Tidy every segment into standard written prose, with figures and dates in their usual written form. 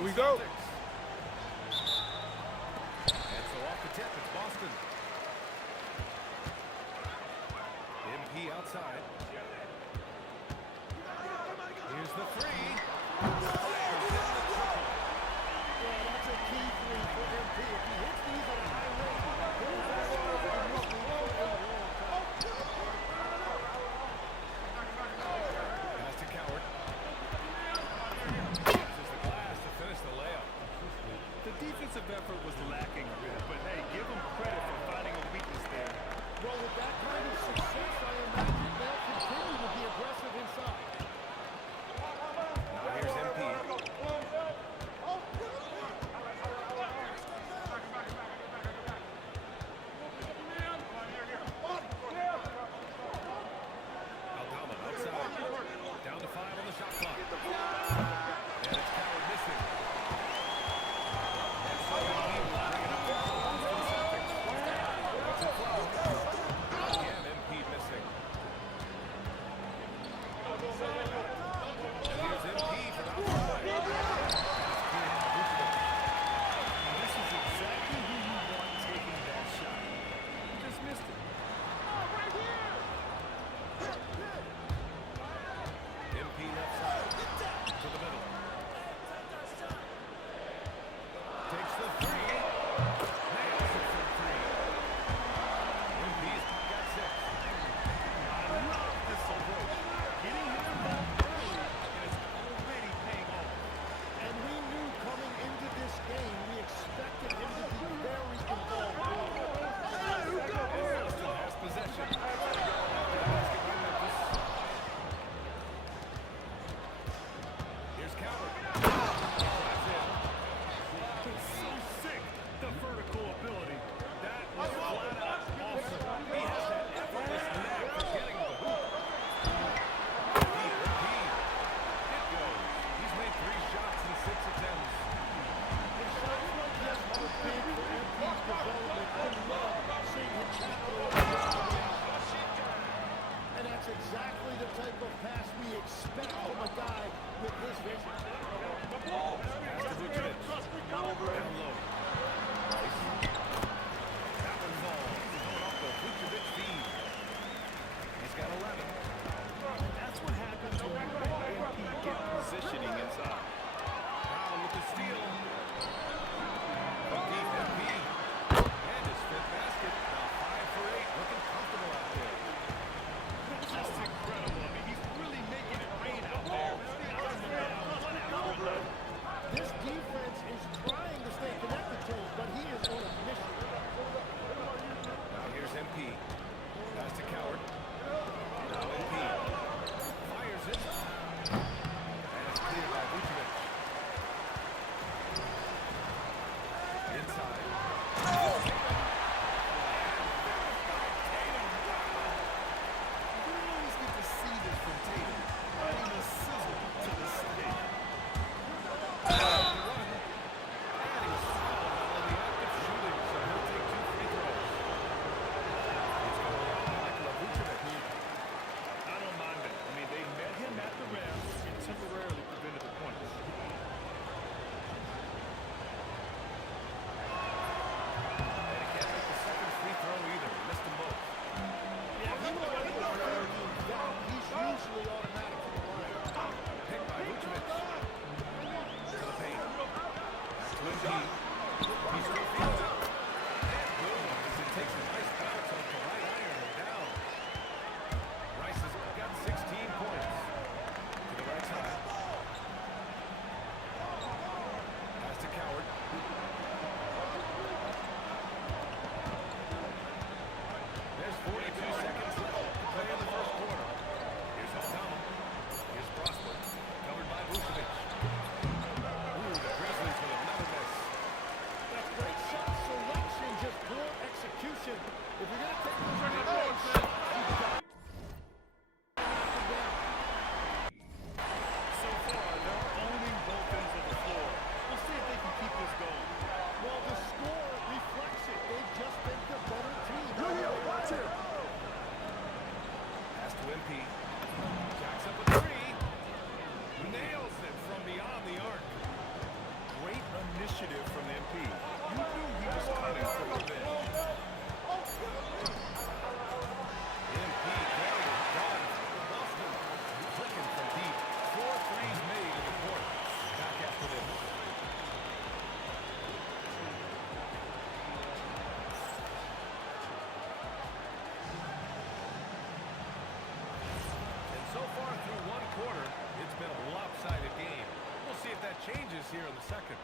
Here we go. And so off the tip, it's Boston. MP outside. Here's the three. Yeah, that's a key three for MP. If he hits these at a high rate, he'll have a long Pass to Coward. Uses the glass to finish the layup. The defensive effort was lacking a bit, but hey, give them credit for finding a weakness there. Well, with that kind of success, I imagine they'll continue to be aggressive inside. Now here's MP. changes here in the second.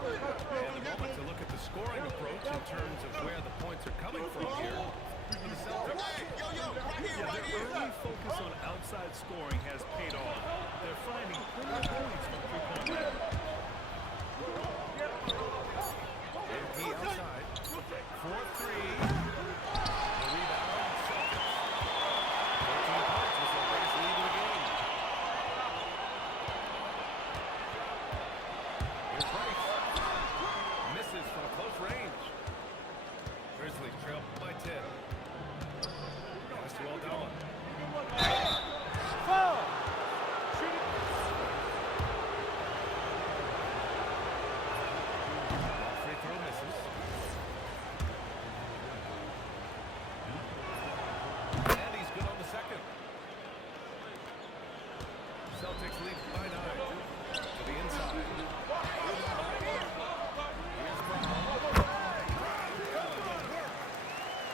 And a moment to look at the scoring approach in terms of where the points are coming from here. For the Celtics. Yeah, their early focus on outside scoring has paid off. They're finding plenty of points from three-point land. MP outside. 4-3. The rebound, Celtics. 14 points was their biggest lead in the game. Here's Rice. Misses from close range. Grizzlies trail by 10. Pass to Aldama. Free throw misses. And he's good on the second. Celtics lead by 9. To the inside. Here's Brown.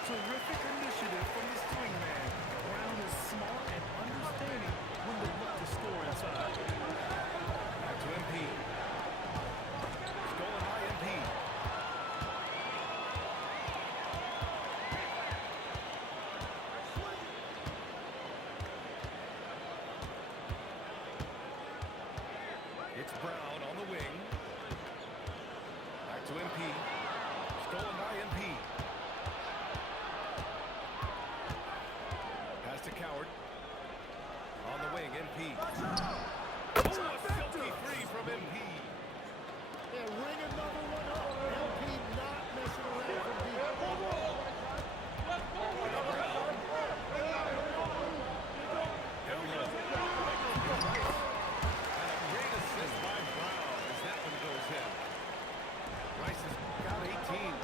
Terrific initiative from the swing man. Brown is smart and understanding when to look to score inside. Back to MP. Stolen by MP. It's Brown on the wing. Back to MP. Stolen by MP. Pass to Coward. On the wing, MP. Oh, a silky three from MP. Yeah, ring another one up. LP not messing around from deep. Here we go. Rice. And a great assist by Brown as that one goes in. Rice has got 18.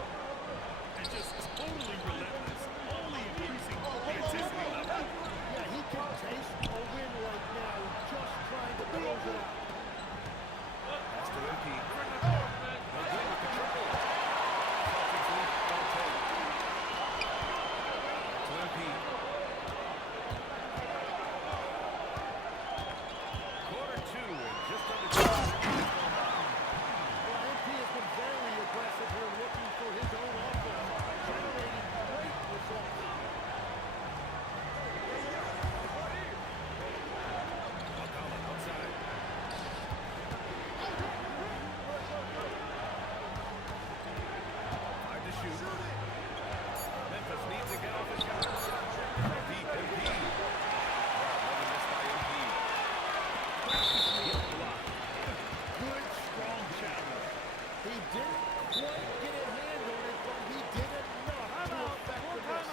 And just totally relentless, only increasing the intensity level. Yeah, he can taste a win right now. Just trying to close it out. Pass to MP. No good with the triple. Celtics lead by 10. To MP. Quarter 2 and just under 2 minutes gone by. Well, MP has been very aggressive here, looking for his own offense, generating great results. Aldama outside. Time to shoot. Memphis needs to get off his shot. Deep MP. Another miss by MP. Good, strong challenge. He didn't quite get a hand on it, but he did enough to affect the miss.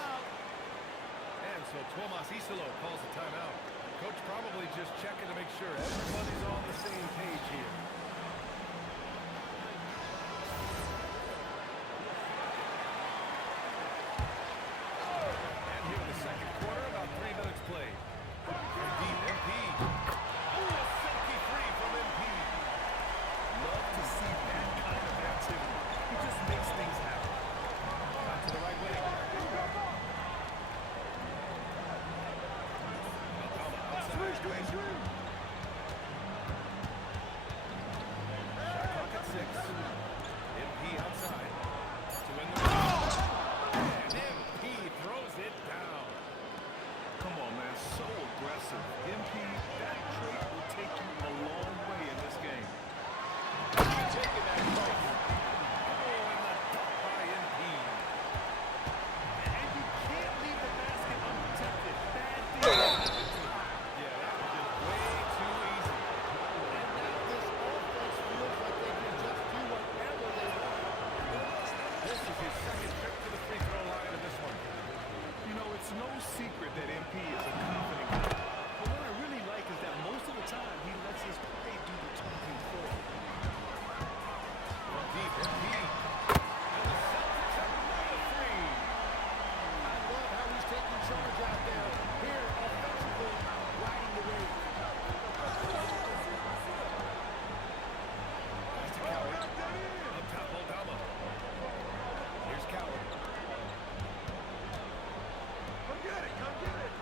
And so Tomas Isolo calls a timeout. Coach probably just checking to make sure everybody's on the same page here. And here in the second quarter, about 3 minutes played. From deep, MP. Oh, a silky three from MP. Love to see that kind of activity. He just makes things happen. Back to the right wing. Aldama outside. Shot clock at 6. MP outside. To win the round. And MP throws it down. Come on, man, so aggressive. MP, that trait will take you a long way in this game. Taking that place. Oh, and the dunk by MP. And you can't leave the basket unprotected. Bad things happen to you. Yeah, that was just way too easy. And now this offense feels like they can just do whatever they want. This is his second trip to the free throw line in this one. You know, it's no secret that MP is a confident guy. But what I really like is that most of the time he lets his play do the talking for him. From deep, MP. And the Celtics have another three. I love how he's taking charge out there. Here, offensively, riding the wave. Pass to Coward. Up top, Aldama. Here's Coward. Come get it, come get it.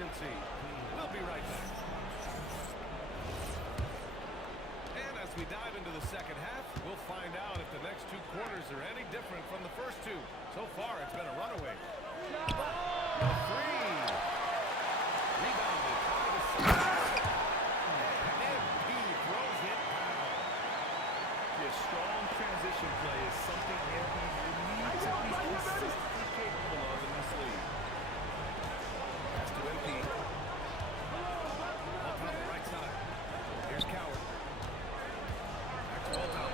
efficiency. We'll be right back. And as we dive into the second half, we'll find out if the next 2 quarters are any different from the first 2. So far, it's been a runaway. A 3. Rebounded by the Celtics. And MP throws it down. Yeah, strong transition play is something MP will need to be consistently capable of in this league. Pass to MP. Up on the right side. Here's Coward. Back to Walton.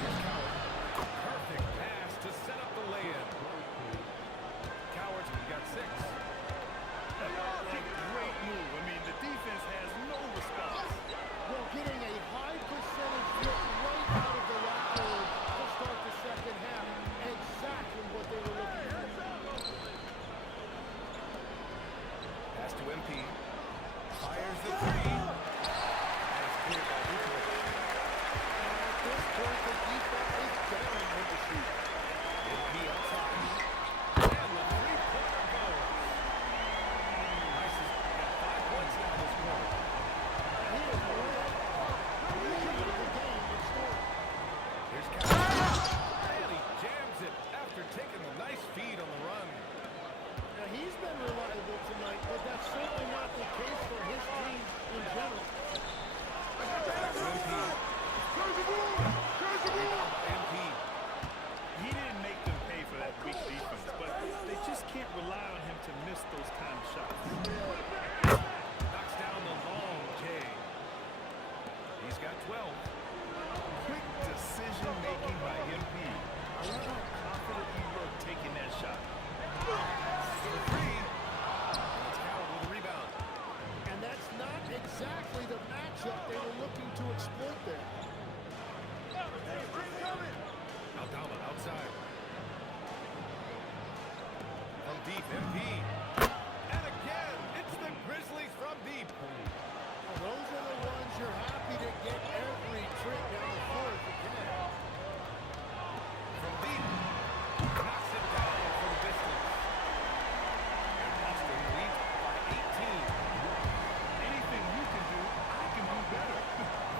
Here's Coward. Perfect pass to set up the lay-in. Coward's got 6. Great move. I mean, the defense has no response. Well, getting a high percentage hit right out of the locker room to start the second half. Exactly what they were looking for. Pass to MP. Fires the 3. And it's cleared by Vucevic. At this point, the defense is down with the shoot. MP outside. And the 3-pointer goes. Rice has got 5 points now this quarter. He is leading the game in scoring. Here's Coward. And he jams it after taking a nice feed on the run. Now, he's been reliable tonight, but that's certainly not the case for his team in general. MP. He didn't make them pay for that weak defense, but they just can't rely on him to miss those kind of shots. Knocks down the long J. He's got 12. Quick decision-making by MP. I love how confident he looked taking that shot. For 3. That's Coward with a rebound. And that's not exactly the matchup they were looking to exploit there. Aldama outside. From deep, MP. And again, it's the Grizzlies from deep. Well, those are the ones you're happy to get every trip down the floor if you can. From deep. Knocks it down from distance. And Boston leads by 18. Anything you can do, I can do better.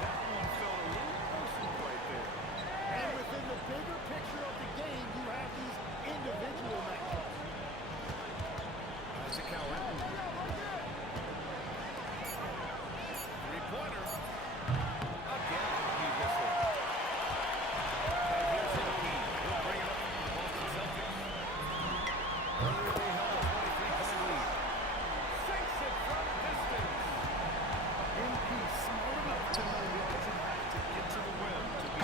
That one felt a little personal right there. And within the bigger picture of the game, you have these individual matchups. Pass to Coward. 3-pointer. Again, he whistled. And here's MP. He'll bring it up for the Boston Celtics. Earlier they held a 23-point lead. Sinks it from distance. MP smart enough to know he doesn't have to get to the rim to be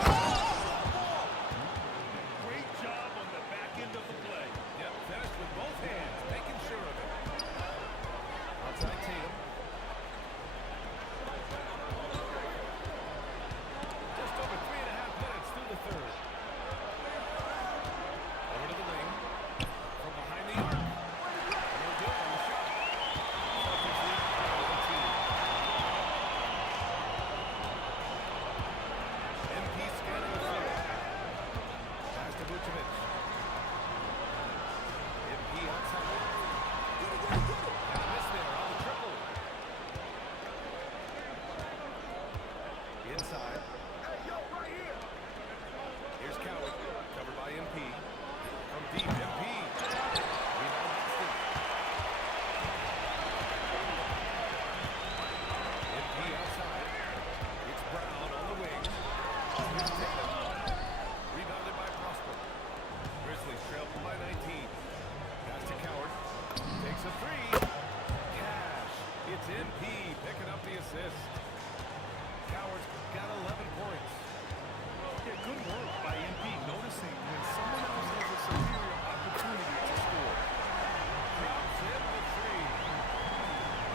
great job on the back end of the play. Yep, finished with both hands, making sure of it. Outside Tatum. Just over 3.5 minutes through the third. Over to the wing. From behind the arc. No good on the shot. Celtics lead by 18. MP scanning the floor. Pass to Vucevic. MP outside. And a miss there on the triple. Inside. Here's Coward. Covered by MP. From deep, MP. Rebound Boston. MP outside. It's Brown on the wing. Here's Tatum. Rebounded by Prosper. Grizzlies trail by 19. Pass to Coward. Takes a 3. Cash. It's MP picking up the assist. Coward's got 11 points. Yeah, good work by MP noticing when someone else has a superior opportunity to score. Drops in the 3.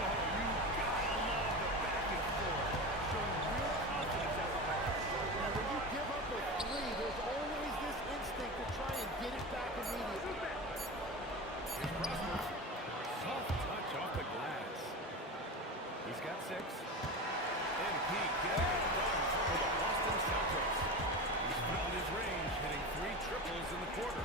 Oh, you gotta love the back and forth. Showing real confidence at the back. Now, when you give up a 3, there's always this instinct to try and get it back immediately. Here's Prosper. Soft touch off the glass. He's got 6. MP getting it done for the Boston Celtics. He's found his range, hitting 3 triples in the quarter.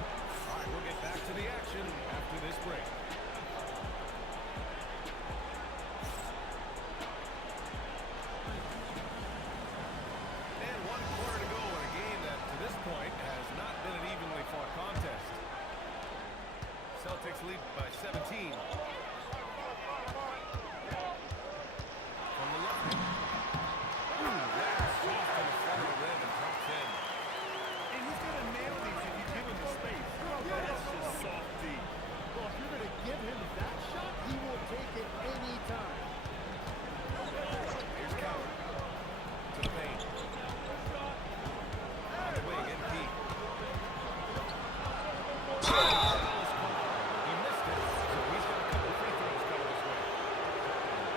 17. From the left. Ooh, that's soft in the front of the rim and drops in. And he's going to nail these if you give him the space. That's just soft D. Well, if you're going to give him that shot, he will take it any time. Here's Coward. To the paint. On the wing, MP. He missed it, so he's got a couple free throws coming his way.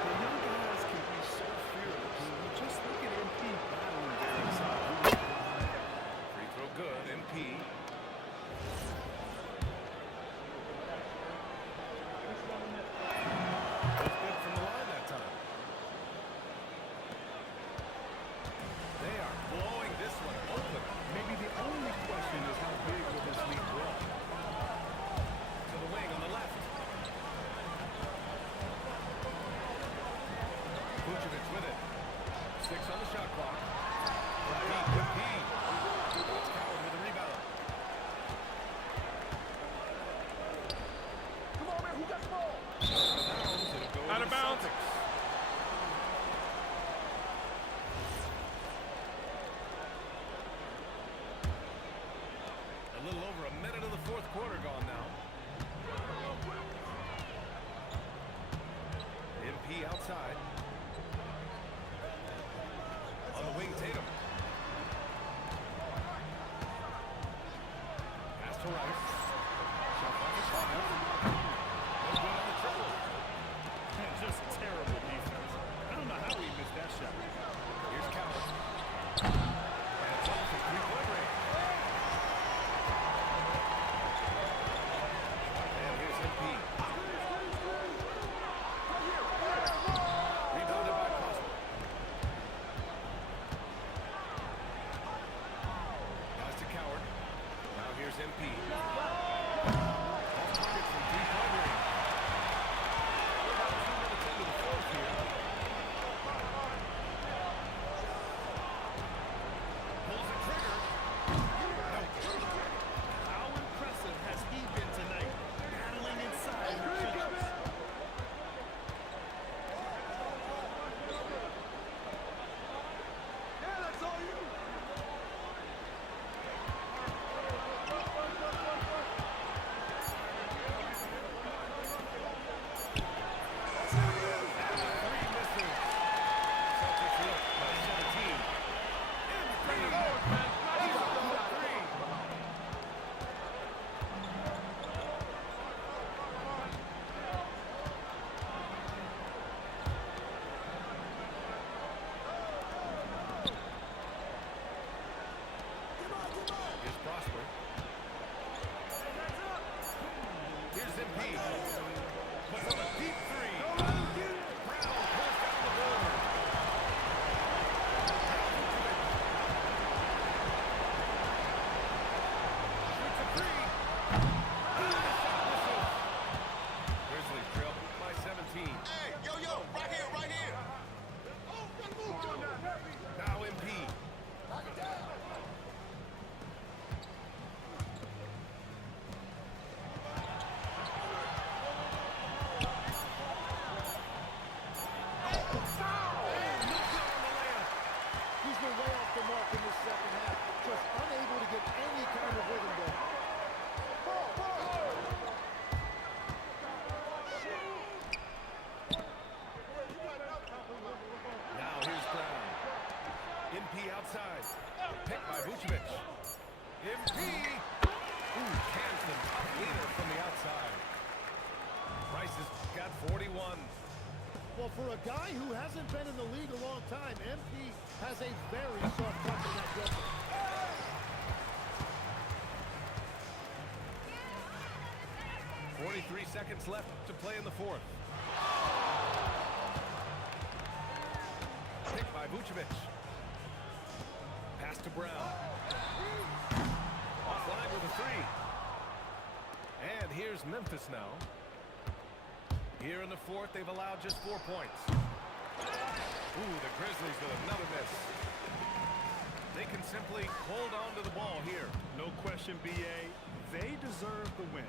The young guys can be so fearless. Just look at MP battling there inside. Free throw good, MP. Both good from the line that time. They are blowing this one open. Maybe the only question is how big will this lead grow? To the wing on the left. Vucevic with it. 6 on the shot clock. MP. That's Coward with the rebound. Come on, man, who got the ball? Out of bounds. A little over a minute of the fourth quarter gone now. MP outside. On the wing, Tatum. Pass to Rice. Shot clock is 5. No good on the triple. Just terrible defense. I don't know how he missed that shot. Here's Coward. And it's off for three-point range. And here's MP. Rebounded by Prosper. Pass to Coward. Now here's MP. Off target from three-point range. We're about 2 minutes into the fourth here. Pulls the trigger. How impressive has he been tonight? Battling inside the trenches. Yeah, that's all you. Three misses. Celtics look by 17. And three. He's on the three. Here's Prosper. Here's MP. Puts up a deep three. Brown pulls down the board. Shoots a three. And the shot misses. Grizzlies trail by 17. Hey, yo, right here, right here. Now MP. He's been way off the mark in this second half. Just unable to get any kind of rhythm going. Now here's Brown. MP outside. Picked by Vucevic. MP. Ooh, Canton, tough leader from the outside. Price has got 41. Well, for a guy who hasn't been in the league a long time, MP has a very soft touch in that jumper. 43 seconds left to play in the fourth. Picked by Vucevic. Pass to Brown. Offline with a three. And here's Memphis now. Here in the fourth, they've allowed just 4 points. Ooh, the Grizzlies with another miss. They can simply hold on to the ball here. No question, BA. They deserve the win.